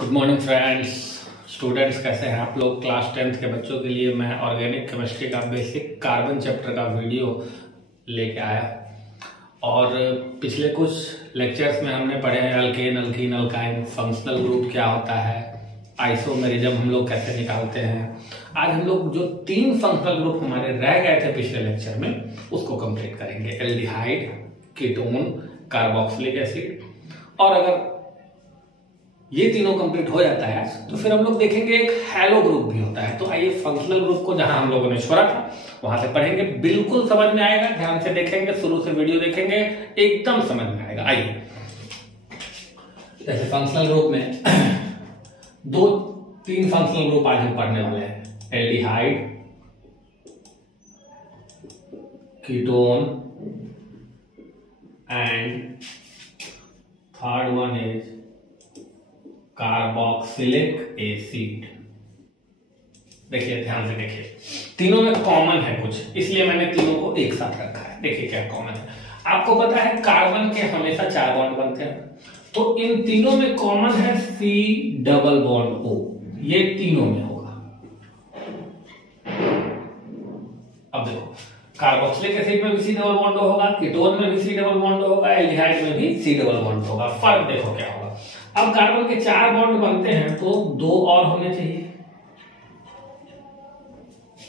Good morning friends, students कैसे हैं आप लोग। क्लास 10th के बच्चों के लिए मैं ऑर्गेनिक केमिस्ट्री का बेसिक कार्बन चैप्टर का वीडियो लेके आया। और पिछले कुछ लेक्चर्स में हमने पढ़े हैं alkane, alkyne, alkyne, functional group क्या होता है, आइसोमेरिज्म हम लोग कैसे निकालते हैं। आज हम लोग जो 3 फंक्शनल ग्रुप हमारे रह गए थे पिछले लेक्चर में उसको कंप्लीट करेंगे। Aldehyde, ketone, carboxylic acid. और अगर ये तीनों कंप्लीट हो जाता है तो फिर हम लोग देखेंगे एक हैलो ग्रुप भी होता है। तो आइए फंक्शनल ग्रुप को जहां हम लोगों ने छोड़ा था वहां से पढ़ेंगे, बिल्कुल समझ में आएगा। ध्यान से देखेंगे, शुरू से वीडियो देखेंगे, एकदम समझ में आएगा। आइए, जैसे फंक्शनल ग्रुप में 2-3 फंक्शनल ग्रुप आज हम पढ़ने वाले हैं। Aldehyde, ketone and third one is carboxylic acid. देखिए, ध्यान से देखिए, तीनों में कॉमन है कुछ, इसलिए मैंने तीनों को एक साथ रखा है। देखिए क्या कॉमन है। आपको पता है कार्बन के हमेशा 4 बॉन्ड बनते हैं, तो इन तीनों में कॉमन है C डबल बॉन्ड O। ये तीनों में होगा। अब देखो, कार्बोक्सिलिक एसिड में भी C डबल बॉन्ड होगा, कीटोन में भी C डबल बॉन्ड होगा, एल्डिहाइड में भी C डबल बॉन्ड होगा। फर्क देखो क्या होगा। अब कार्बन के 4 बॉन्ड बनते हैं तो 2 और होने चाहिए,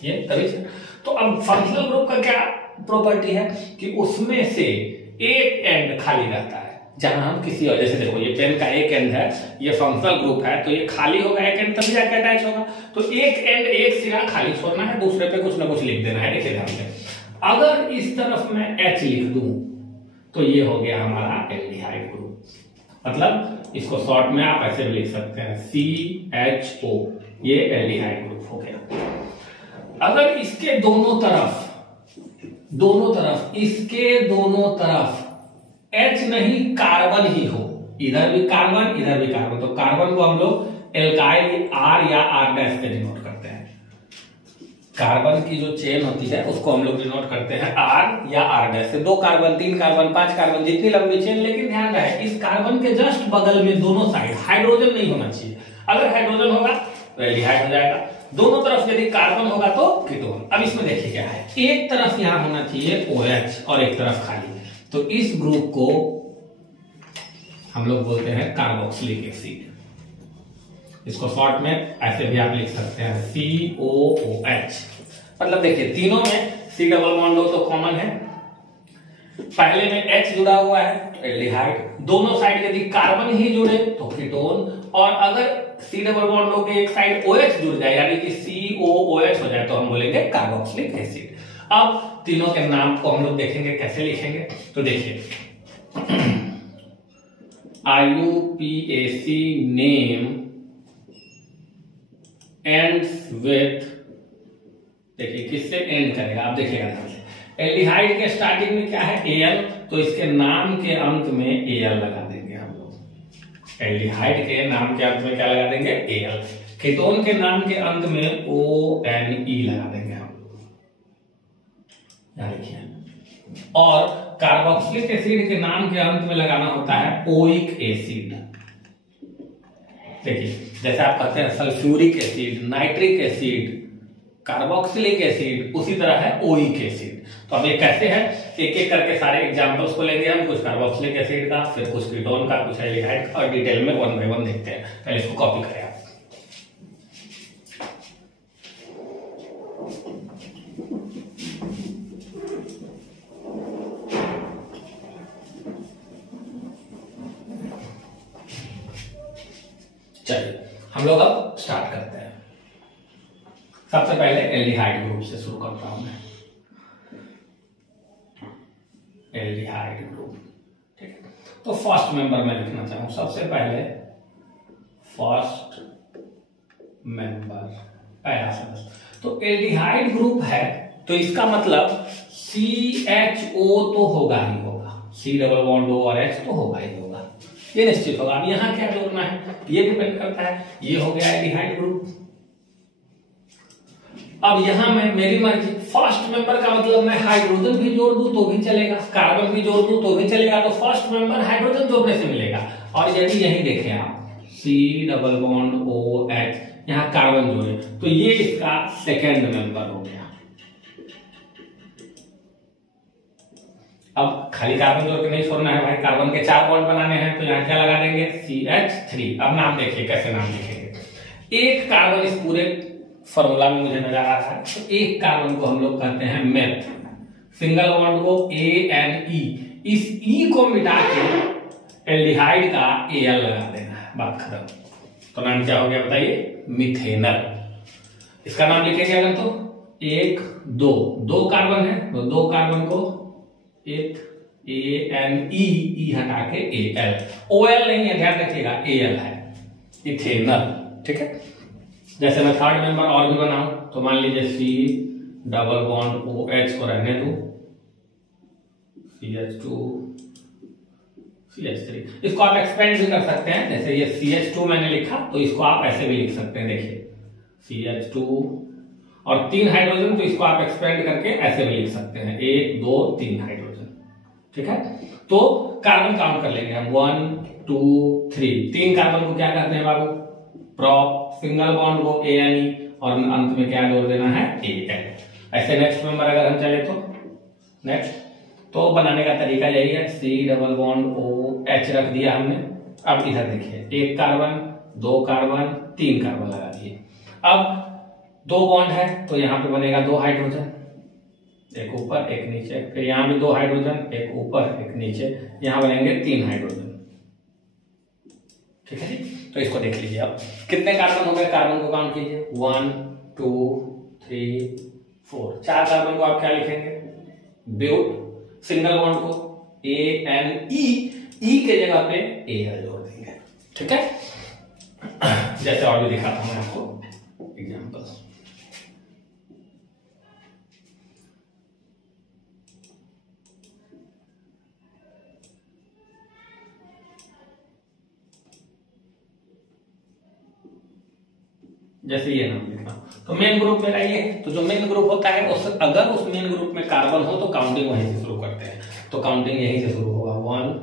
ये तभी से। तो अब फंक्शनल ग्रुप का क्या प्रॉपर्टी है कि उसमें से एक एंड खाली रहता है। जहां हम किसी और, जैसे देखो ये पेन का एक एंड है, ये फंक्शनल ग्रुप है, तो ये खाली होगा एक एंड, तभी जाकर अटैच होगा। तो एक एंड, एक सिरा खाली छोड़ना है, दूसरे पे कुछ ना कुछ लिख देना है। देखिए ध्यान से, अगर इस तरफ मैं H लिख दूं तो ये हो गया हमारा एल्डिहाइड ग्रुप। मतलब इसको शॉर्ट में आप ऐसे भी लिख सकते हैं CHO, ये एल्डिहाइड ग्रुप हो गया। अगर इसके दोनों तरफ इसके दोनों तरफ H नहीं कार्बन ही हो, इधर भी कार्बन, तो कार्बन को हम लोग एल्काइल R या R' से डिनोट करते हैं। कार्बन की जो चेन होती है उसको हम लोग डिनोट करते हैं R या R' से। 2 कार्बन, 3 कार्बन, 5 कार्बन, जितनी लंबी चेन। लेकिन ध्यान रहे, इस कार्बन के जस्ट बगल में दोनों साइड हाइड्रोजन नहीं होना चाहिए। अगर हाइड्रोजन होगा तो एल्डिहाइड हो जाएगा। दोनों तरफ यदि कार्बन होगा तो कीटोन। अब इसमें देखिए क्या है, एक तरफ यहां होना चाहिए OH और एक तरफ खाली। तो इस ग्रुप को हम लोग बोलते हैं कार्बोक्सिलिक एसिड। इसको शॉर्ट में ऐसे भी आप लिख सकते हैं COOH। मतलब देखिए, तीनों में C डबल बॉन्ड हो तो कॉमन है, पहले में H जुड़ा हुआ है तो एल्डिहाइड, दोनों साइड यदि कार्बन ही जुड़े तो कीटोन, और अगर C डबल बॉन्ड हो के एक साइड OH जुड़ जाए यानी कि COOH हो जाए तो हम बोलेंगे कार्बोक्सिलिक एसिड। अब तीनों के नाम को हम लोग देखेंगे कैसे लिखेंगे। तो देखिए, IUPAC नेम एंड्स विथ, देखिए किससे एंड करेगा, आप देखिएगा ध्यान से। एल्डिहाइड के स्टार्टिंग में क्या है Al, तो इसके नाम के अंत में Al लगा देंगे हम लोग। एल्डिहाइड के नाम के अंत में क्या लगा देंगे Al। कीटोन के नाम के अंत में ONE लगा देंगे हम लोग, लिखिए। और कार्बोक्सिलिक एसिड के नाम के अंत में लगाना होता है ओइक एसिड। देखिए, जैसे आप कहते हैं sulphuric acid, nitric acid, carboxylic acid, उसी तरह है ओइक एसिड। तो अब ये कैसे है, एक एक करके सारे एग्जांपल्स को लेंगे हम, कुछ कार्बोक्सिलिक एसिड का, फिर कुछ कीटोन का, कुछ एल्डिहाइड का, और डिटेल में 1 by 1 देखते हैं। पहले इसको कॉपी करें आप। चलिए हम लोग अब स्टार्ट करते हैं। सबसे पहले एल्डिहाइड ग्रुप से शुरू करता हूं मैं। एल्डिहाइड ग्रुप, ठीक है। तो फर्स्ट मेंबर में लिखना चाहूं, सबसे पहले फर्स्ट मेंबर, पहला सदस्य। तो एल्डिहाइड ग्रुप है तो इसका मतलब CHO तो होगा ही होगा, C डबल बॉन्ड O और H तो होगा ही होगा, ये निश्चित होगा। अब यहां क्या जोड़ना है ये डिपेंड करता है। ये हो गया एल्डिहाइड ग्रुप। अब यहां मैं मेरी मर्जी, फर्स्ट मेंबर का मतलब मैं हाइड्रोजन भी जोड़ दूं तो भी चलेगा, कार्बन भी जोड़ दूं तो भी चलेगा। तो फर्स्ट मेंबर हाइड्रोजन जोड़ने से मिलेगा। और यदि यही देखें आप C डबल बॉन्ड OH, यहाँ कार्बन जोड़े, तो ये इसका सेकेंड मेंबर हो गया। अब खाली कार्बन जोड़ के नहीं छोड़ना है भाई, कार्बन के 4 बॉन्ड बनाने हैं, तो यहाँ क्या लगा देंगे CH3। अब नाम देखिए कैसे नाम लिखेंगे। एक कार्बन इस पूरे फॉर्मूला में मुझे नजर आ रहा था, तो एक कार्बन को हम लोग कहते हैं मेथ, सिंगल बॉन्ड को ANE, इस E को मिटा के एल्डिहाइड का Al लगा देना है, बात खत्म। तो नाम क्या हो गया बताइए, मिथेनल। इसका नाम लिखेंगे अगर तो 1 2, 2 कार्बन है तो 2 कार्बन को एक ANE, E हटा के Al, OL नहीं है ध्यान रखिएगा, Al है, इथेनल। ठीक है, जैसे मैं थर्ड मेंबर और भी बनाऊं तो मान लीजिए C डबल बॉन्ड OH को रहने दो, CH2 CH3, इसको आप एक्सपेंड भी कर सकते हैं। जैसे ये CH2 मैंने लिखा तो इसको आप ऐसे भी लिख सकते हैं, देखिए CH2 और 3 हाइड्रोजन, तो इसको आप एक्सपेंड करके ऐसे भी लिख सकते हैं, 1 2 3 हाइड्रोजन। ठीक है, तो कार्बन काउंट कर लेंगे हम 1 2 3, 3 कार्बन को क्या कहते हैं बाबू, प्रॉप, सिंगल बॉन्ड को ANE और अंत में क्या जोड़ देना है Al। ऐसे नेक्स्ट मेंबर अगर हम चले तो नेक्स्ट, तो बनाने का तरीका यही है, C डबल बॉन्ड OH रख दिया हमने। अब इधर देखिए 1 कार्बन 2 कार्बन 3 कार्बन लगा दिए। अब 2 बॉन्ड है तो यहाँ पे बनेगा 2 हाइड्रोजन, एक ऊपर एक नीचे, फिर यहाँ भी 2 हाइड्रोजन, एक ऊपर एक नीचे, यहाँ बनेंगे 3 हाइड्रोजन। ठीक है जी, तो इसको देख लीजिए। अब कितने कार्बन हो गए, कार्बन को काउंट कीजिए, 1 2 3 4, 4 कार्बन को आप क्या लिखेंगे, ब्यूट, सिंगल बॉन्ड को ANE, E के जगह पे Al जोड़ देंगे। ठीक है, जैसे और भी दिखाता हूं मैं आपको एग्जांपल। जैसे ये नाम लिखना, तो मेन ग्रुप में लाइए, तो जो मेन ग्रुप होता है उस अगर उस मेन ग्रुप में कार्बन हो तो काउंटिंग वहीं से शुरू करते हैं, तो काउंटिंग यहीं से शुरू होगा 1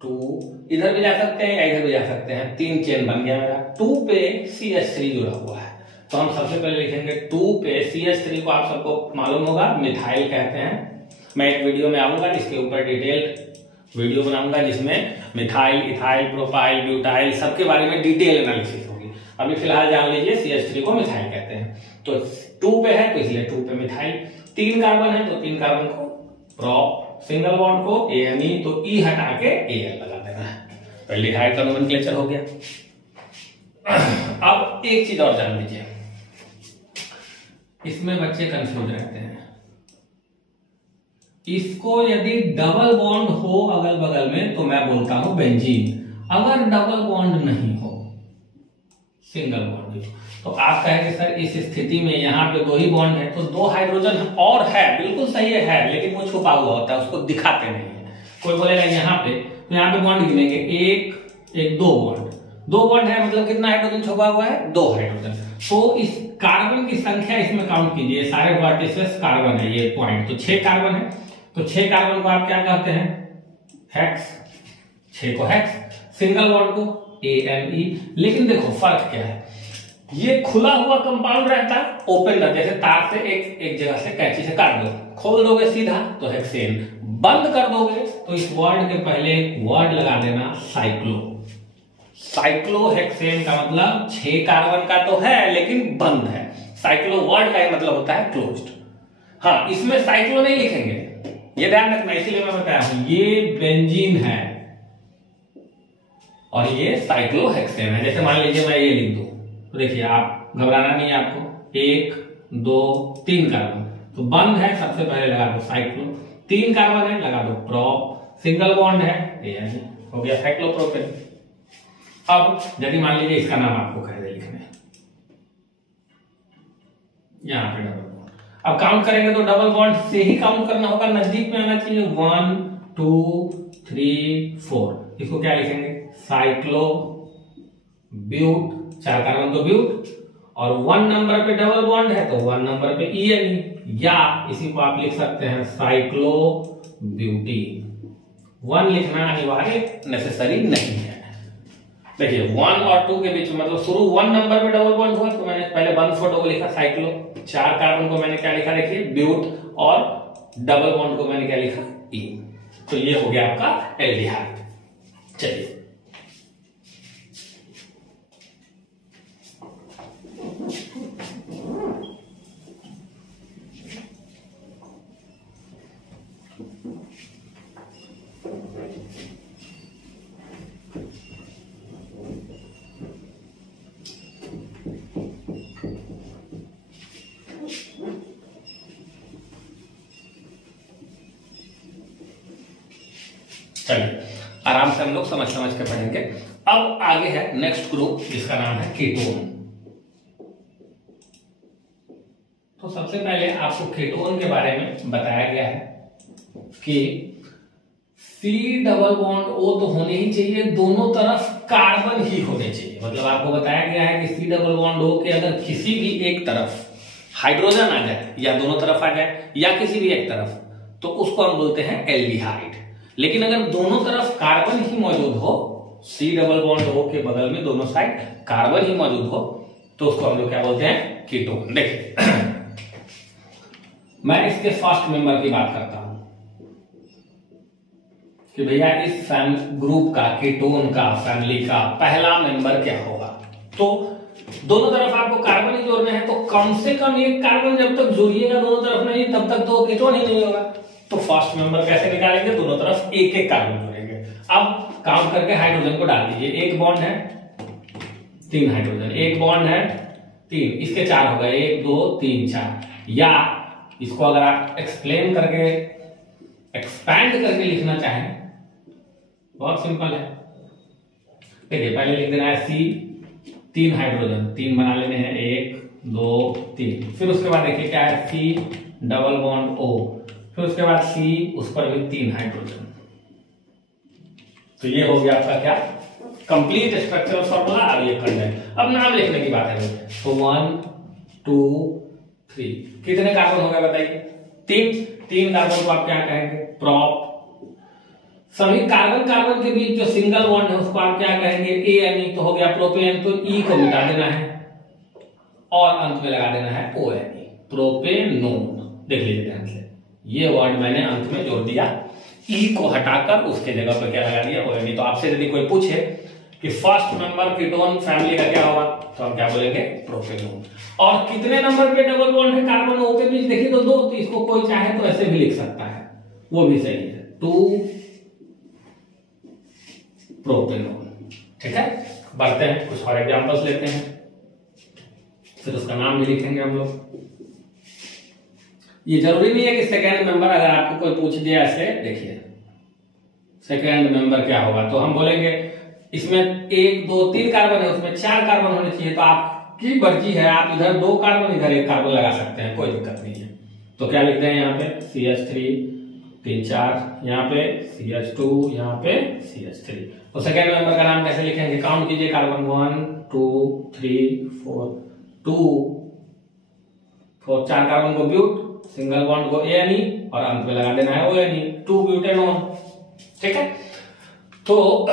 2, इधर भी जा सकते हैं या इधर भी जा सकते हैं, 3 चेन बन गया मेरा। 2 पे CH3 जुड़ा हुआ है, तो हम सबसे पहले लिखेंगे 2 पे CH3 को आप सबको मालूम होगा मिथाइल कहते हैं। मैं एक वीडियो में आऊंगा जिसके ऊपर डिटेल वीडियो बनाऊंगा, जिसमें मिथाइल, इथाइल, प्रोपाइल, ब्यूटाइल सबके बारे में डिटेल एनालिसिस होगी। अभी फिलहाल जान लीजिए CH3 को मिथाइल कहते हैं। तो 2 पे है तो इसलिए 2 पे मिथाइल, 3 कार्बन है तो 3 कार्बन को प्रॉप, सिंगल बॉन्ड को ANE, तो E हटा के Al लगा देना है। एल्डिहाइड का नोमेनक्लेचर हो गया। अब एक चीज और जान लीजिए, इसमें बच्चे कंफ्यूज रहते हैं, इसको यदि डबल बॉन्ड हो अगल बगल में तो मैं बोलता हूं बेंजीन, अगर डबल बॉन्ड नहीं हो सिंगल बॉन्ड, तो आप कहेंगे सर इस स्थिति में यहाँ पे 2 ही बॉन्ड है, तो 2 हाइड्रोजन और है, बिल्कुल सही है, लेकिन वो छुपा हुआ होता है, उसको दिखाते नहीं है। कोई बोलेगा यहाँ पे, तो यहाँ पे बॉन्ड गिनेंगे 1 2 बॉन्ड, 2 बॉन्ड है मतलब कितना हाइड्रोजन छुपा हुआ है, 2 हाइड्रोजन। तो इस कार्बन की संख्या इसमें काउंट कीजिए, सारे वर्टिसेस कार्बन है, ये पॉइंट, तो 6 कार्बन है, तो 6 कार्बन को आप क्या कहते हैं, हेक्स, 6 को हेक्स, सिंगल बॉन्ड को ANE। लेकिन देखो फर्क क्या है, ये खुला हुआ कंपाउंड रहता है, ओपन रहता है, जैसे तार से एक जगह से कैंची से काट दो, खोल दोगे सीधा तो हेक्सेन, बंद कर दोगे तो इस वर्ड के पहले वर्ड लगा देना साइक्लो। साइक्लोहेक्सेन का मतलब 6 कार्बन का तो है लेकिन बंद है, साइक्लो वर्ड का मतलब होता है क्लोज्ड। हाँ, इसमें साइक्लो नहीं लिखेंगे, ये ध्यान रखना, इसीलिए मैं बताया हूं ये बेंजीन है और ये साइक्लोहेक्सेन है। जैसे मान लीजिए मैं ये लिख दूं, तो देखिए आप घबराना नहीं है आपको, 1 2 3 कार्बन, तो बंद है सबसे पहले लगा दो साइक्लो, 3 कार्बन है लगा दो प्रॉप, सिंगल बॉन्ड है ANE, हो गया साइक्लोप्रोपेन। अब यदि मान लीजिए इसका नाम आपको कह दे लिखने, यहां पे डबल बॉन्ड, अब काउंट करेंगे तो डबल बॉन्ड से ही काउंट करना होगा, नजदीक में आना चाहिए, 1 2 3 4, इसको क्या लिखेंगे, साइक्लो ब्यूट, 4 कार्बन तो ब्यूट, और 1 नंबर पे डबल बॉन्ड है तो 1 नंबर पे ENE, या इसी को आप लिख सकते हैं साइक्लो ब्यूटीन। 1 लिखना अनिवार्य नेसेसरी नहीं है। देखिए 1 और 2 के बीच में मतलब शुरू 1 नंबर पे डबल बॉन्ड हुआ तो मैंने पहले 1 फोटो को लिखा साइक्लो, 4 कार्बन को मैंने क्या लिखा देखिए ब्यूट, और डबल बॉन्ड को मैंने क्या लिखा ई। तो ये हो गया आपका एल्डिहाइड। चलिए आराम से हम लोग समझ के पढ़ेंगे। अब आगे है नेक्स्ट ग्रुप जिसका नाम है कीटोन। तो सबसे पहले आपको कीटोन के बारे में बताया गया है कि C डबल बॉन्ड O तो होने ही चाहिए, दोनों तरफ कार्बन ही होने चाहिए। मतलब आपको बताया गया है कि C डबल बॉन्ड O के अगर किसी भी एक तरफ हाइड्रोजन आ जाए या दोनों तरफ आ जाए या किसी भी एक तरफ, तो उसको हम बोलते हैं एल्डिहाइड। लेकिन अगर दोनों तरफ कार्बन ही मौजूद हो, C डबल बॉन्ड O के बगल में दोनों साइड कार्बन ही मौजूद हो, तो उसको हम लोग क्या बोलते हैं कीटोन। देखिए मैं इसके फर्स्ट मेंबर की बात करता हूं कि भैया इस ग्रुप का, कीटोन का, फैमिली का पहला मेंबर क्या होगा। तो दोनों तरफ आपको कार्बन ही जोड़ने हैं, तो कम से कम एक कार्बन जब तक जोड़िएगा दोनों तरफ नहीं, तब तक तो कीटोन ही नहीं होगा। तो फर्स्ट मेंबर कैसे निकालेंगे, दोनों तरफ एक एक कार्बन जोड़ेंगे। अब काउंट करके हाइड्रोजन को डाल दीजिए, एक बॉन्ड है 3 हाइड्रोजन, एक बॉन्ड है 3, इसके 4 हो गए, 1 2 3 4। या इसको अगर आप एक्सप्लेन करके, एक्सपैंड करके लिखना चाहें, बहुत सिंपल है। देखिए पहले लिख देना है C 3 हाइड्रोजन, 3 बना लेने हैं, 1 2 3। फिर उसके बाद देखिए क्या है, C डबल बॉन्ड O, फिर उसके बाद C, उस पर भी 3 हाइड्रोजन। तो ये हो गया आपका क्या, कंप्लीट स्ट्रक्चरल फॉर्मूला। अब ये कर लें, अब नाम लिखने की बात है। तो 1 2 3 कितने कार्बन हो गए बताइए, 3 कार्बन को आप क्या कहेंगे, प्रोप। सभी कार्बन कार्बन के बीच जो सिंगल बॉन्ड है उसको आप क्या कहेंगे, ANE। तो हो गया प्रोपेन, तो E को मिटा देना है और अंत में लगा देना है ONE, प्रोपेनोन। देख लीजिए ध्यान से, ये वर्ड मैंने अंत में जोड़ दिया, ई को हटाकर उसके जगह पर क्या लगा दिया, ONE। तो आपसे यदि कोई पूछे कि फर्स्ट नंबर कीटोन फैमिली का क्या होगा, तो हम क्या बोलेंगे, प्रोपेनोन। और कितने नंबर पे डबल बॉन्ड है कार्बन O के बीच, देखिए तो 2, तो इसको कोई चाहे तो ऐसे भी लिख सकता है, वो भी सही है, 2 प्रोपेनोन। ठीक है, बढ़ते हैं, कुछ और एग्जांपल्स लेते हैं, फिर उसका नाम भी लिखेंगे हम लोग। ये जरूरी नहीं है कि सेकेंड मेंबर, अगर आपको कोई पूछ दिया ऐसे, देखिए सेकेंड मेंबर क्या होगा, तो हम बोलेंगे इसमें 1 2 3 कार्बन है, उसमें 4 कार्बन होने चाहिए। तो आपकी मर्जी है, आप इधर 2 कार्बन इधर 1 कार्बन लगा सकते हैं, कोई दिक्कत नहीं है। तो क्या लिखते हैं यहाँ पे CH3 3 4, यहाँ पे CH2, यहाँ पे CH3। तो सेकेंड मेंबर का नाम कैसे लिखेंगे, काउंट कीजिए कार्बन, 1 2 3 4 2 4 कार्बन को ब्यूट, सिंगल बॉन्ड को ANE और अंत में लगा देना है ONE, 2 ब्यूटेनोन। ठीक है, तो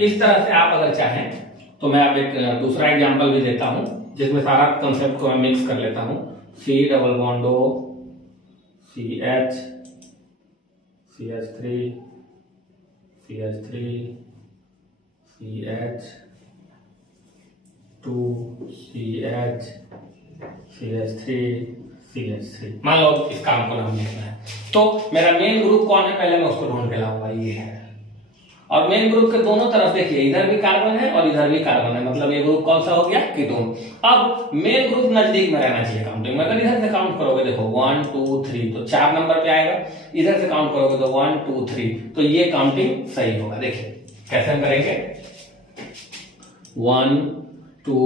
इस तरह से आप अगर चाहें तो मैं अब एक दूसरा एग्जांपल भी देता हूं जिसमें सारा कंसेप्ट को मैं मिक्स कर लेता हूं। C double bond O, CH CH3 CH3 CH 2 CH CH3 CH3। मान लो इस काम को नाम लिखना है, तो मेरा मेन ग्रुप कौन है, पहले मैं उसको ढूंढ के लाऊंगा, ये है। और मेन ग्रुप के दोनों तरफ देखिए, इधर भी कार्बन है और इधर भी कार्बन है, मतलब ये ग्रुप कौन सा हो गया, कीटोन। अब मेन ग्रुप नजदीक में रहना चाहिए काउंटिंग में। अगर इधर से काउंट करोगे, देखो 1 2 3, तो 4 नंबर पे आएगा। इधर से काउंट करोगे तो 1 2 3, तो ये काउंटिंग सही होगा। देखिए कैसे हम करेंगे, 1 2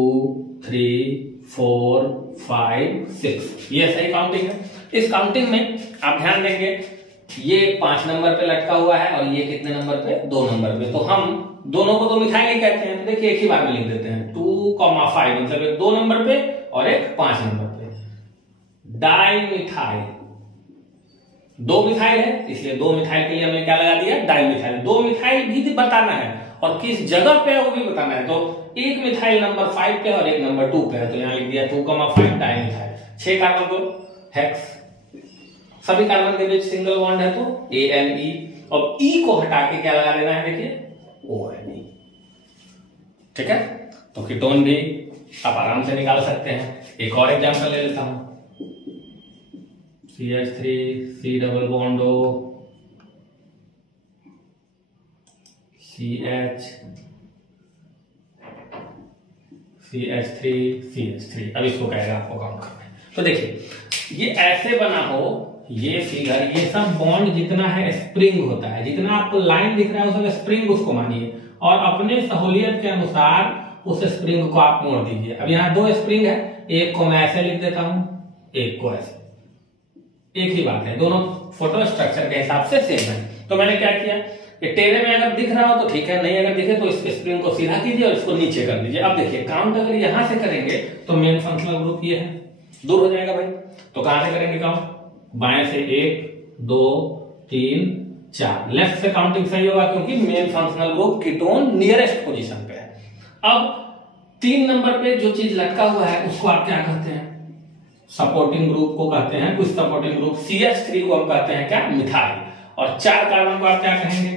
3 4 5 6, ये सही काउंटिंग है। इस काउंटिंग में आप ध्यान देंगे, ये 5 नंबर पे लटका हुआ है और ये कितने नंबर पे, 2 नंबर पे। तो हम दोनों को तो मिथाइल ही कहते हैं, तो देखिए एक ही बार में लिख देते हैं, 2,5, मतलब एक 2 नंबर पे और एक 5 नंबर पे। डाइमिथाइल, 2 मिथाइल है, इसलिए 2 मिथाइल के लिए हमने क्या लगा दिया, डाइमिथाइल। 2 मिथाइल भी बताना है, और किस जगह पे है वो भी बताना है। तो एक मिथाइल नंबर 5 पे और एक नंबर 2 पे है, तो यहाँ लिख दिया 2,5 डाइमिथाइल। 6 कार्बन को हेक्स, सभी कार्बन के बीच सिंगल बॉन्ड है तो ANE, और E को हटा के क्या लगा देना है, देखिए ONE। ठीक है, तो कीटोन भी आप आराम से निकाल सकते हैं। एक और एग्जांपल ले लेता हूं, CH3 C double bond O CH3 अब इसको कहेगा आपको काउंट करना है। तो देखिए ये ऐसे बना हो ये फिगर, ये सब बॉन्ड जितना है स्प्रिंग होता है, जितना आपको लाइन दिख रहा है उसमें स्प्रिंग उसको मानिए, और अपने सहूलियत के अनुसार उस स्प्रिंग को आप मोड़ दीजिए। अब यहाँ 2 स्प्रिंग है, एक को मैं ऐसे लिख देता हूं, एक को ऐसे, एक ही बात है, दोनों फोटो स्ट्रक्चर के हिसाब से सेम है। तो मैंने क्या किया, ये टेढ़े में अगर दिख रहा हो तो ठीक है, नहीं अगर दिखे तो इस स्प्रिंग को सीधा कीजिए और इसको नीचे कर दीजिए। अब देखिए काउंट अगर यहां से करेंगे तो मेन फंक्शनल ग्रुप ये है, दूर हो जाएगा भाई। तो कहां से करेंगे काउंट, बाएं से 1 2 3 4, लेफ्ट से काउंटिंग सही होगा क्योंकि main functional group ketone nearest position पे है। अब 3 नंबर पे जो चीज लटका हुआ है उसको आप क्या कहते हैं, सपोर्टिंग ग्रुप को कहते हैं, कुछ सपोर्टिंग ग्रुप। CH3 को हम कहते हैं क्या, मिथाइल, और 4 कार्बन को आप क्या कहेंगे,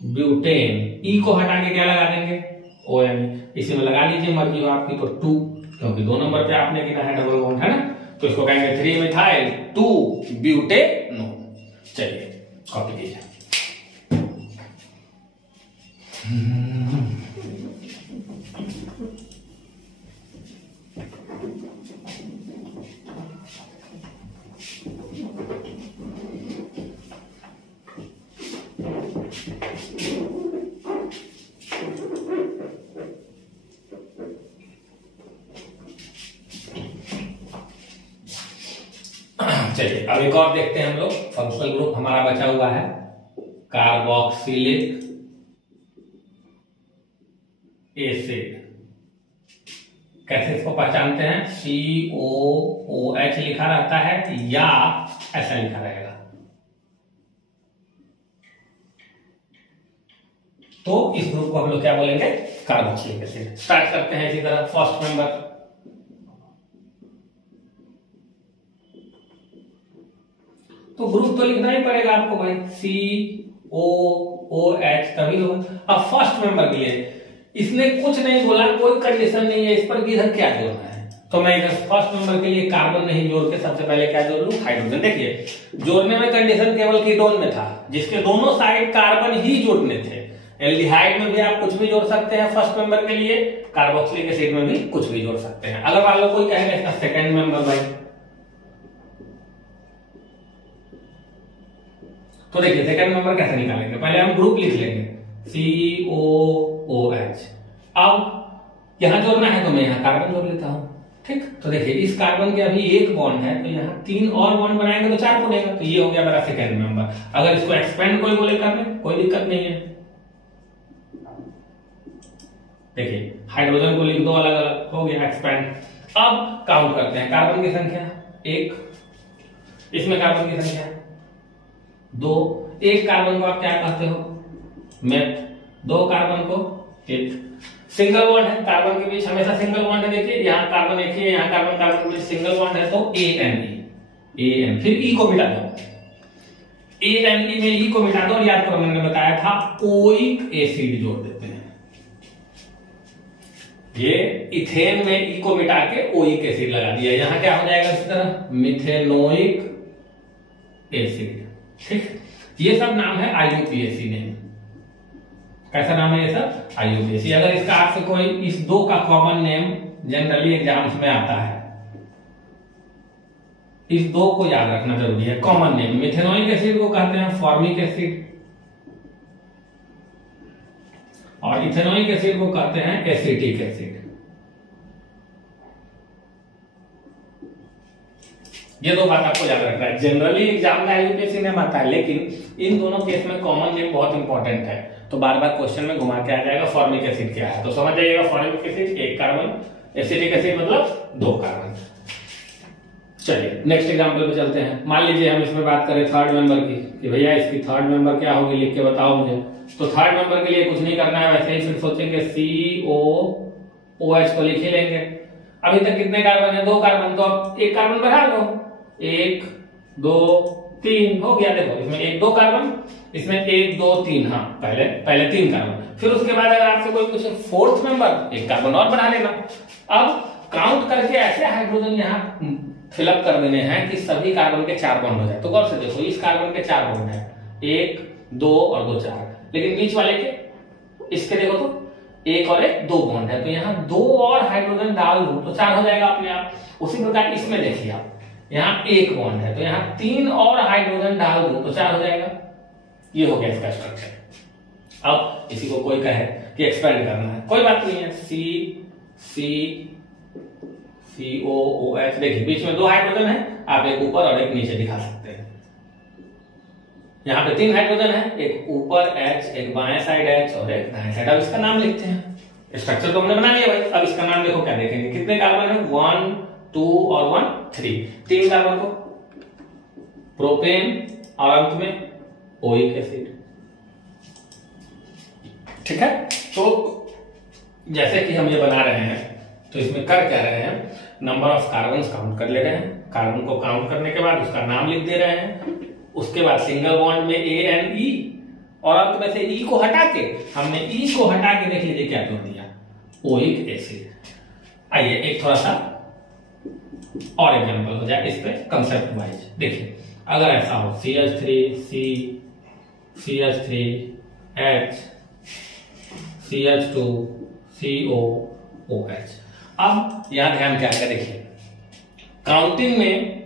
ब्यूटेन। E को हटा के क्या लगा देंगे, ONE। इसी में लगा लीजिए, मर्जी हो आपकी, तो 2, क्योंकि 2 नंबर पे आपने गिना है डबल बॉन्ड है ना, तो इसको कहेंगे 3 मिथाइल 2 ब्यूटेनो। चलिए कॉपी कीजिए। चलिए अब एक और देखते हैं हम लोग। फंक्शनल ग्रुप हमारा बचा हुआ है कार्बोक्सिलिक एसिड। कैसे इसको पहचानते हैं, COOH लिखा रहता है या ऐसा लिखा रहेगा, तो इस ग्रुप को हम लोग क्या बोलेंगे, कार्बोक्सिलिक एसिड। स्टार्ट करते हैं इसी तरह, फर्स्ट मेंबर तो ग्रुप तो लिखना ही पड़ेगा आपको भाई, COOH तभी होगा। अब फर्स्ट मेंबर के लिए इसने कुछ नहीं बोला, कोई कंडीशन नहीं है इस पर कि इधर क्या जोड़ना है, तो मैं इधर फर्स्ट नंबर के लिए कार्बन नहीं जोड़ के सबसे पहले क्या जोड़ लूं, हाइड्रोजन। देखिए जोड़ने में कंडीशन केवल कीटोन में था, जिसके दोनों साइड कार्बन ही जोड़ने थे। एल्डिहाइड में भी आप कुछ भी जोड़ सकते हैं फर्स्ट मेंबर के लिए, कार्बोक्सिलिक एसिड में भी कुछ भी जोड़ सकते हैं। अगर मान लो कोई कहेगा इसका सेकंड मेंबर भाई, तो देखिए सेकंड मेंबर कैसे निकालेंगे, पहले हम ग्रुप लिख लेंगे COOH। अब यहां जोड़ना है तो मैं यहां कार्बन जोड़ लेता हूं, ठीक। तो देखिए इस कार्बन के अभी 1 बॉन्ड है, तो यहां 3 और बॉन्ड बनाएंगे तो 4 बनेगा, तो ये हो गया मेरा सेकंड मेंबर। अगर इसको एक्सपेंड कोई बोले करने, कोई दिक्कत नहीं है। देखिए हाइड्रोजन को लिख दो अलग अलग, हो गया एक्सपेंड। अब काउंट करते हैं, कार्बन की संख्या 1, इसमें कार्बन की संख्या 2, एक कार्बन को आप क्या कहते हो, मेथ, 2 कार्बन को एक सिंगल बॉन्ड है, कार्बन के बीच हमेशा सिंगल बॉन्ड है। देखिए यहाँ कार्बन एक ही है, यहाँ कार्बन कार्बन के बीच सिंगल बॉन्ड है, तो ANE। फिर E को मिटा दो, ANE में E को मिटा दो, और याद करो मैंने बताया था ओइक एसिड जोड़ देते हैं। ये इथेन में E को मिटा के ओइक एसिड लगा दिया, यहाँ क्या हो जाएगा इस तरह, मिथेनोइक एसिड, ठीक। ये सब नाम है IUPAC नेम। कैसा नाम है ये सब, IUPAC। अगर इसका आपसे कोई इस 2 का कॉमन नेम जनरली एग्जाम्स में आता है, इस 2 को याद रखना जरूरी है, कॉमन नेम। मिथेनोइक एसिड को कहते हैं फॉर्मिक एसिड, और इथेनोइक एसिड को कहते हैं एसिटिक एसिड। ये 2 बात आपको याद रखना है। जनरली एग्जाम में IUPAC नेम आता है, लेकिन इन दोनों केस में कॉमन नेम बहुत इंपॉर्टेंट है, तो बार बार क्वेश्चन में घुमा के आ जाएगा फॉर्मिक एसिड क्या है, तो समझ जाइएगा formic acid 1 carbon, acetic acid मतलब 2 कार्बन। चलिए नेक्स्ट एग्जांपल पे चलते हैं। मान लीजिए हम इसमें बात करें थर्ड मेंबर की कि भैया इसकी थर्ड मेंबर क्या होगी, लिख के बताओ मुझे। तो थर्ड मेंबर के लिए कुछ नहीं करना है, वैसे ही फिर सोचेंगे COOH को लिख ही लेंगे। अभी तक कितने कार्बन है? 2 कार्बन, तो अब एक कार्बन बढ़ा लो, 1 2 3 हो गया। देखो इसमें 1 2 कार्बन, इसमें 1 2 3, हाँ पहले 3 कार्बन। फिर उसके बाद अगर आपसे कोई पूछे फोर्थ मेंबर, 1 कार्बन और बढ़ा लेना। अब काउंट करके ऐसे हाइड्रोजन यहाँ फिलअप कर देने हैं कि सभी कार्बन के 4 बॉन्ड हो जाए। तो गौर से देखो, इस कार्बन के 4 बॉन्ड है, 1 2 और 2 4, लेकिन बीच वाले के इसके देखो तो 1 और 1 2 बॉन्ड है, तो यहाँ 2 और हाइड्रोजन डाल दूं तो 4 हो जाएगा अपने आप। उसी प्रकार इसमें देखिए आप, यहाँ 1 बॉन्ड है, तो यहाँ 3 और हाइड्रोजन डाल दूं तो 4 हो जाएगा। ये हो गया इसका स्ट्रक्चर। अब इसी को कोई कहे कि एक्सपेंड करना है, कोई बात नहीं है, COOH। देखिए बीच में 2 हाइड्रोजन है, आप एक ऊपर और एक नीचे दिखा सकते हैं। यहाँ पे 3 हाइड्रोजन है, एक ऊपर H, एक बाएं साइड H और एक दाएं साइड। अब इसका नाम लिखते हैं। स्ट्रक्चर तो हमने बना लिया भाई, अब इसका नाम देखो क्या देखेंगे, कितने कार्बन है? 1 2 और 1 3, 3 कार्बन को प्रोपेन और अंत में ओइक एसिड। ठीक है, तो जैसे कि हम ये बना रहे हैं तो इसमें कर क्या रहे हैं, नंबर ऑफ कार्बन काउंट कर ले रहे हैं। कार्बन को काउंट करने के बाद उसका नाम लिख दे रहे हैं। उसके बाद सिंगल बॉन्ड में ANE और अंत में से E को हटा के, हमने E को हटा के देख लीजिए क्या जोड़ दिया, ओइक एसिड। आइए एक थोड़ा सा और एग्जांपल हो जाए इस पे कंसेप्ट वाइज। देखिए अगर ऐसा हो CH3CH3H CH2 COOH। अब यहां ध्यान क्या है, देखिए काउंटिंग में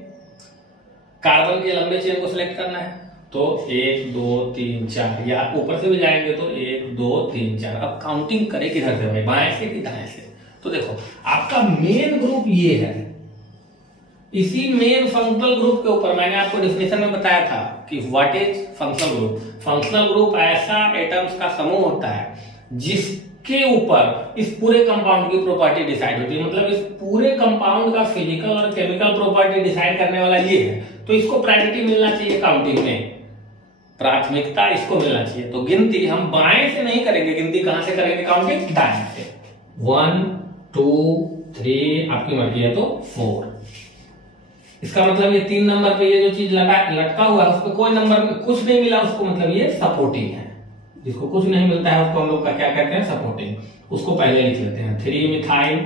कार्बन के लंबे चेन को सिलेक्ट करना है, तो 1 2 3 4, या ऊपर से भी जाएंगे तो 1 2 3 4। अब काउंटिंग करें किधर से भाई, बाएं से कि दाएं से? तो देखो आपका मेन ग्रुप ये है, इसी मेन फंक्शनल ग्रुप के ऊपर मैंने आपको डेफिनेशन में बताया था कि what is functional group. Functional group ऐसा एटम्स का समूह होता है जिसके ऊपर इस पूरे कंपाउंड की प्रॉपर्टी डिसाइड होती है। मतलब इस पूरे कंपाउंड का फिजिकल और केमिकल प्रॉपर्टी डिसाइड करने वाला ये है, तो इसको प्रायोरिटी मिलना चाहिए काउंटिंग में, प्राथमिकता इसको मिलना चाहिए। तो गिनती हम बाएं से नहीं करेंगे, गिनती कहां से करेंगे? काउंटिंग दाएं से। 1 2 3, आपकी मर्जी है तो 4। इसका मतलब ये 3 नंबर पे ये जो चीज लटका हुआ है उसको कोई नंबर में कुछ नहीं मिला, उसको मतलब ये सपोर्टिंग है। जिसको कुछ नहीं मिलता है उसको हम लोग का क्या कहते हैं? सपोर्टिंग। उसको पहले लिख लेते हैं 3 मिथाइल।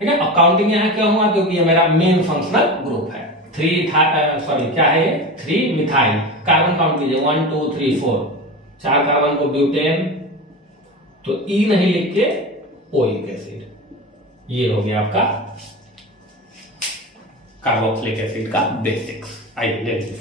ठीक है, अब काउंटिंग यहां क्यों हुआ? क्योंकि ये मेरा मेन फंक्शनल ग्रुप है। 3 क्या है ये? 3 मिथाइल। कार्बन काउंट कीजिए 1 2 3 4, 4 कार्बन को ब्यूटेन, तो ई नहीं लिख के ओइक एसिड। ये हो गया आपका कार्बोक्सिलिक एसिड का बेसिक्स। आइए देखिए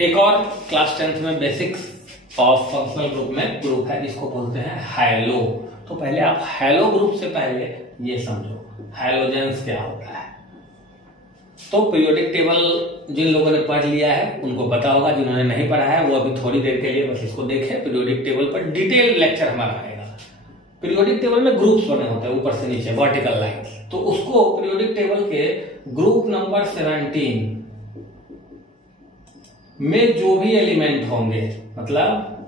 एक और क्लास 10th में बेसिक्स ऑफ फंक्शनल ग्रुप में ग्रुप है जिसको बोलते हैं हैलो। तो पहले आप हैलो ग्रुप से पहले ये समझो हैलोजेंस क्या होता है। तो पीरियोडिक टेबल जिन लोगों ने पढ़ लिया है उनको पता होगा, जिन्होंने नहीं पढ़ा है वो अभी थोड़ी देर के लिए बस इसको देखें। पीरियोडिक टेबल पर डिटेल लेक्चर हमारा आएगा। पीरियोडिक टेबल में ग्रुप्स बने होते हैं ऊपर से नीचे वर्टिकल लाइन, तो उसको पीरियोडिक टेबल के ग्रुप नंबर 17 में जो भी एलिमेंट होंगे, मतलब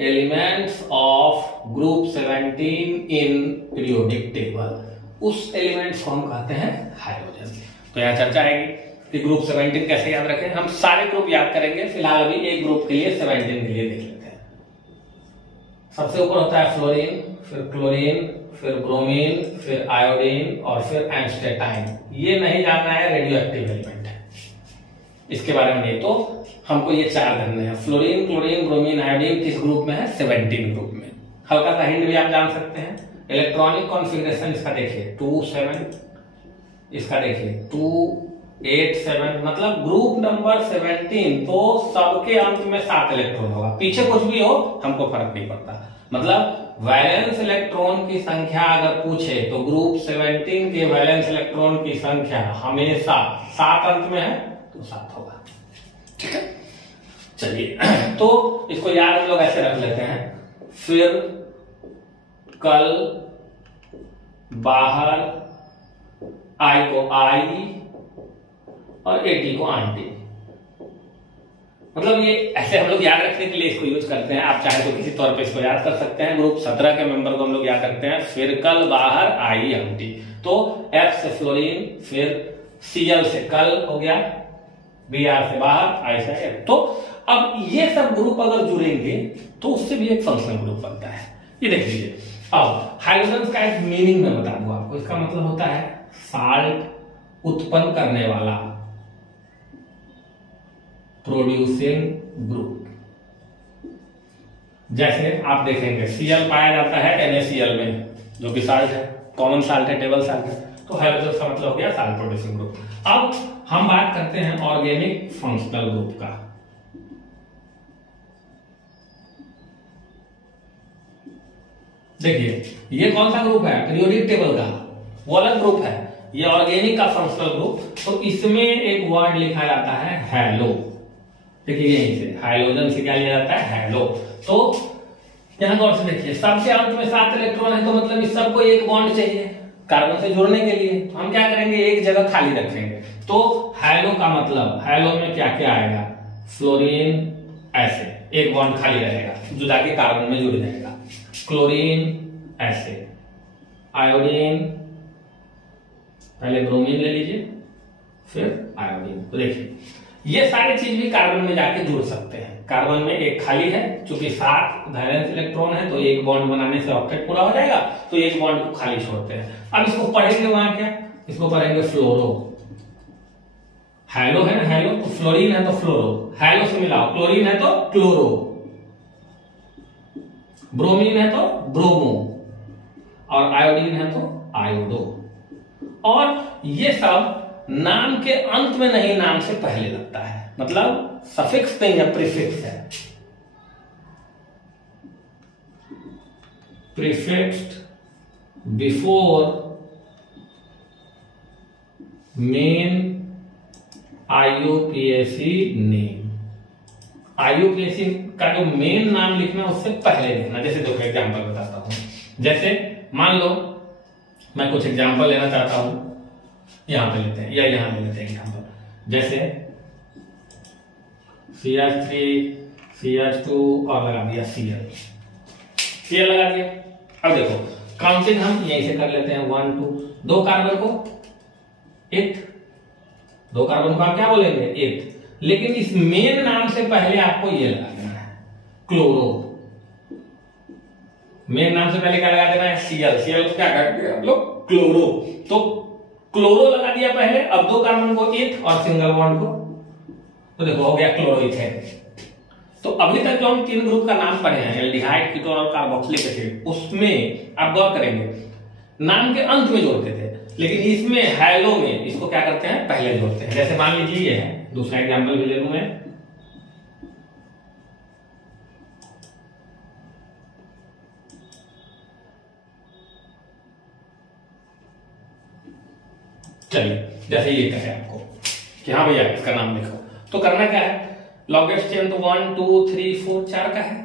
elements of group 17 in periodic table, उस एलिमेंट्स को हम कहते हैं हाइड्रोजन। तो यहां चर्चा आएगी कि ग्रुप 17 कैसे याद रखें। हम सारे ग्रुप याद करेंगे, फिलहाल अभी एक ग्रुप के लिए 17 के लिए देख लेते हैं। सबसे ऊपर होता है फ्लोरीन, फिर क्लोरीन, फिर ब्रोमीन, फिर आयोडीन और फिर एम्स्टेटाइन। ये नहीं जानना है, रेडियो एक्टिव एलिमेंट है, इसके बारे में नहीं। तो हमको ये 4 जानने हैं। फ्लोरीन, क्लोरीन, ब्रोमीन, आयोडीन किस ग्रुप में है? 17 ग्रुप में। हल्का सा हिंट भी आप जान सकते हैं। इलेक्ट्रॉनिक कॉन्फ़िगरेशन इसका देखिए 2 7, इसका देखिए 2 8 7, मतलब ग्रुप नंबर 17, तो सबके अंत में 7 इलेक्ट्रॉन होगा, पीछे कुछ भी हो हमको फर्क नहीं पड़ता। मतलब वैलेंस इलेक्ट्रॉन की संख्या अगर पूछे तो ग्रुप 17 के वैलेंस इलेक्ट्रॉन की संख्या हमेशा 7 अंत में है तो 7 होगा। ठीक है, चलिए तो इसको याद हम लोग ऐसे रख लेते हैं, फिर कल बाहर आई को आई और 80 को आंटी। मतलब ये ऐसे हम लोग याद रखने के लिए इसको यूज करते हैं, आप चाहे तो किसी तौर पे इसको याद कर सकते हैं। ग्रुप 17 के मेंबर को हम लोग याद रखते हैं, फिर कल बाहर आई आंटी, तो F से फ्लोरीन, फिर Cl से कल हो गया, Br से बाहर, I से F। तो अब ये सब ग्रुप अगर जुड़ेंगे तो उससे भी एक फंक्शनल ग्रुप बनता है। ये देख लीजिए, अब हाइड्रोजन का एक मीनिंग में बता दूं आपको, इसका मतलब होता है साल्ट उत्पन्न करने वाला, प्रोड्यूसिंग ग्रुप। जैसे आप देखेंगे Cl पाया जाता है NaCl में, जो कि साल्ट है, कॉमन साल्ट है, टेबल साल्ट है, तो हाइड्रोजन का मतलब हो गया साल्ट प्रोड्यूसिंग ग्रुप। अब हम बात करते हैं ऑर्गेनिक फंक्शनल ग्रुप का। देखिए ये कौन सा ग्रुप है, पीरियोडिक टेबल का, वो अलग ग्रुप है, ये ऑर्गेनिक का फंक्शनल ग्रुप। तो इसमें एक वर्ड लिखा जाता है हैलो। देखिए यहीं से हाइड्रोजन से क्या लिया जाता है, हैलो। तो यहां गौर से देखिए, सबके अंत में 7 इलेक्ट्रॉन है, तो मतलब इस सबको एक बॉन्ड चाहिए कार्बन से जुड़ने के लिए, तो हम क्या करेंगे, एक जगह खाली रखेंगे। तो हैलो का मतलब, हैलो में क्या क्या आएगा, फ्लोरीन, ऐसे एक बॉन्ड खाली रहेगा जो जाके कार्बन में जुड़ जाएगा, क्लोरीन ऐसे, आयोडीन, पहले ब्रोमीन ले लीजिए फिर आयोडीन। तो देखिए ये सारी चीज भी कार्बन में जाके जुड़ सकते हैं। कार्बन में एक खाली है, चूंकि 7 वैलेंस इलेक्ट्रॉन है, तो एक बॉन्ड बनाने से ऑक्टेट पूरा हो जाएगा, तो एक बॉन्ड को खाली छोड़ते हैं। अब इसको पढ़ेंगे वहां क्या, इसको पढ़ेंगे फ्लोरो। हैलो है ना, हैलो, तो फ्लोरीन है तो फ्लोरो, हैलो से मिलाओ, क्लोरीन है तो क्लोरो, ब्रोमीन है तो ब्रोमो, और आयोडीन है तो आयोडो। और ये सब नाम के अंत में नहीं, नाम से पहले लगता है, मतलब सफिक्स नहीं है, प्रीफिक्स है। Prefixed before main IUPAC name. IUPAC का जो मेन नाम लिखना उससे पहले लिखना। जैसे देखो एग्जांपल बताता हूं, जैसे मान लो मैं कुछ एग्जांपल लेना चाहता हूं, यहां पे लेते हैं या यहां पे लेते हैं एग्जांपल, जैसे CH3 CH2 और लगा दिया Cl लगा दिया। अब देखो काउंटिंग हम यहीं से कर लेते हैं, 1 2, 2 कार्बन को 8, 2 कार्बन को आप क्या बोलेंगे 8, लेकिन इस मेन नाम से पहले आपको ये लगा देना है क्लोरो। मेन नाम से पहले क्या लगा देना है, Cl को क्या करते हैं हम लोग, क्लोरो। तो क्लोरो लगा दिया पहले, अब 2 कार्बन को 8 और सिंगल बॉन्ड को, तो देखो हो गया क्लोरोइथेन। तो अभी तक जो हम 3 ग्रुप का नाम पढ़े हैं, एल्डिहाइड, कीटोन और कार्बोक्सिलिक एसिड, उसमें आप गौर करेंगे नाम के अंत में जोड़ते थे, लेकिन इसमें हैलो में इसको क्या करते हैं, पहले जोड़ते हैं। जैसे मान लीजिए ये है, दूसरा एग्जांपल भी ले लूं मैं, चलिए जैसे ये कहे आपको कि हाँ भैया इसका नाम लिखो, तो करना क्या है, लॉन्गेस्ट चेन तो 1 2 3 4 4 का है,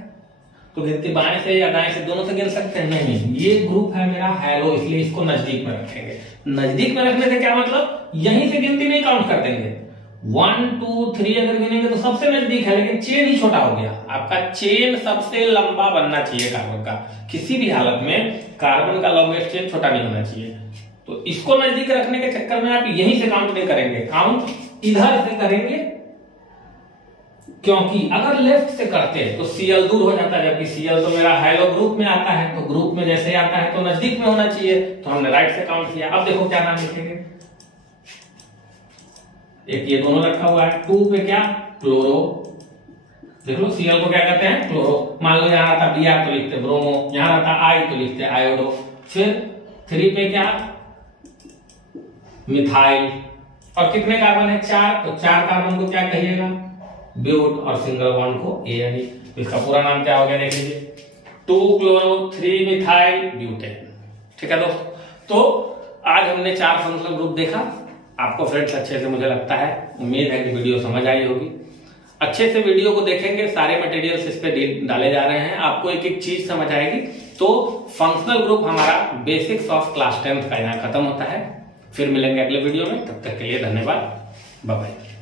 तो गिनती बाएं से या दाएं से दोनों से गिन सकते हैं। नहीं, ये ग्रुप है मेरा हैलो, इसलिए इसको नजदीक में रखेंगे। नजदीक में रखने से क्या मतलब, यहीं से गिनती नहीं काउंट कर देंगे, 1 2 3 अगर गिनेंगे तो सबसे नजदीक है, लेकिन चेन ही छोटा हो गया। आपका चेन सबसे लंबा बनना चाहिए कार्बन का, किसी भी हालत में कार्बन का लॉन्गेस्ट चेन छोटा नहीं होना चाहिए। तो इसको नजदीक रखने के चक्कर में आप यहीं से काउंट नहीं करेंगे, काउंट इधर से करेंगे, क्योंकि अगर लेफ्ट से करते हैं तो Cl दूर हो जाता है, जबकि Cl तो मेरा हैलो ग्रुप में आता है, तो ग्रुप में जैसे आता है तो नजदीक में होना चाहिए, तो हमने राइट से काउंट किया। अब देखो क्या नाम लिखेंगे, एक ये दोनों रखा हुआ है, 2 पे क्या, क्लोरो, देख लो Cl को क्या कहते हैं, क्लोरो। मान लो यहाँ आता Br तो लिखते ब्रोमो, यहाँ आता I तो लिखते आयोडो। फिर 3 पे क्या, मिथाइल। और कितने कार्बन है? 4। तो 4 कार्बन को क्या कहिएगा? ब्यूट। और सिंगल बॉन्ड को एन। इसका पूरा नाम क्या हो गया देख लीजिए, 2-chloro-3 मिथाइल ब्यूटेन। ठीक है दोस्तों, तो आज हमने 4 फंक्शनल ग्रुप देखा। आपको फ्रेंड्स अच्छे से मुझे लगता है, उम्मीद है कि वीडियो समझ आई होगी। अच्छे से वीडियो को देखेंगे, सारे मटेरियल्स इस पे डाले जा रहे हैं, आपको एक एक चीज समझ आएगी। तो फंक्शनल ग्रुप हमारा बेसिक्स ऑफ क्लास 10th का यहाँ खत्म होता है। फिर मिलेंगे अगले वीडियो में, तब तक के लिए धन्यवाद, बाय बाय।